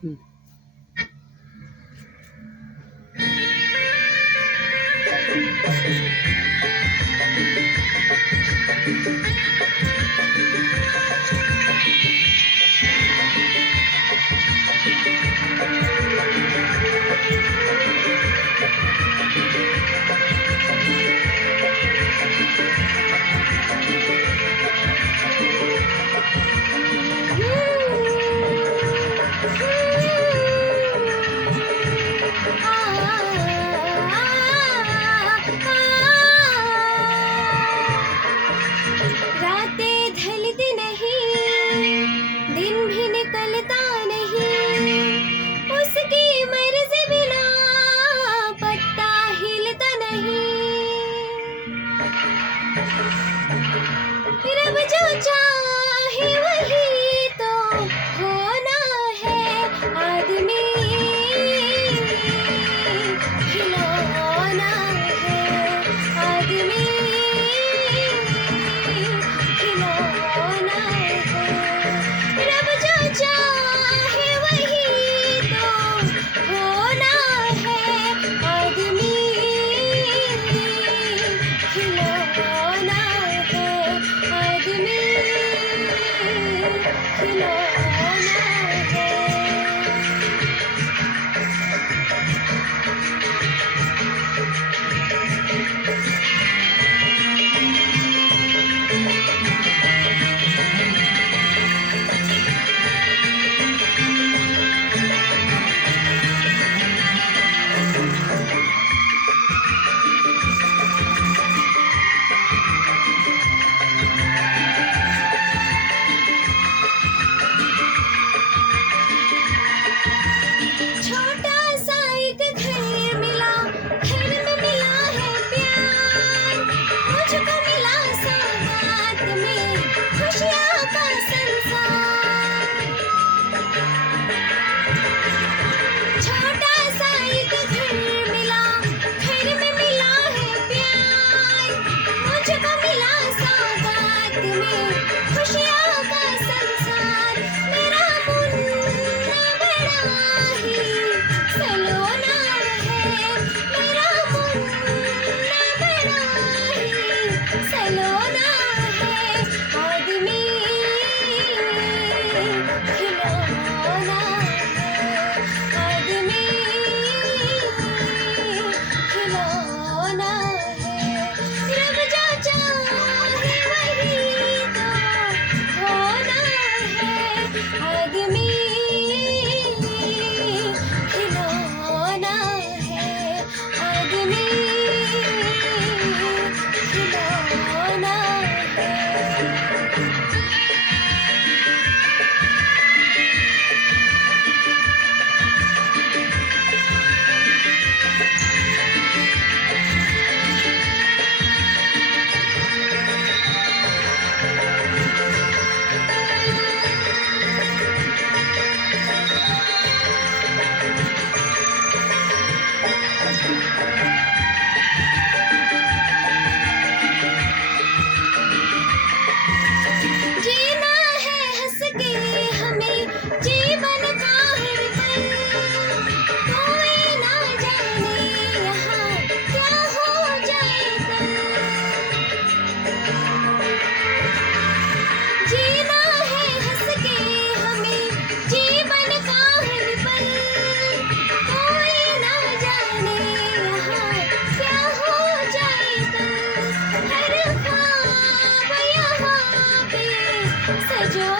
हुँ। रातें ढलती नहीं, दिन भी निकलता नहीं, उसकी मर्ज़ी बिना पत्ता हिलता नहीं। रब जो चाहे वही तो होना है, आदमी खिलौना है, आदमी खिलौना है। रब जो चाहे वही तो होना है, आदमी खिलौना है, आदमी खिलौना है। छोटा सा एक घर मिला, घर में मिला है प्यार, मुझको मिला सौगात में खुशियाँ का संसार। छोटा सा एक घर मिला, घर में मिला है प्यार, मुझको मिला सौगात में खुशियाँ का संसार। मेरा मुन्ना बड़ा ही सलोना है, मेरा मुन्ना बड़ा ही सलोना है, आदमी खिलौना है, आदमी खिलौना है। रब जो चाहे वही तो होना है, आदमी खिलौना है, आदमी खिलौना है। जीना है हंस के हमें जीवन का हर पल, कोई ना जाने यहाँ क्या हो जाए कल। जीना है हंस के हमें जीवन का हर पल, कोई ना जाने यहाँ क्या हो जाए कल। हर ख्वाब यहाँ पे सजो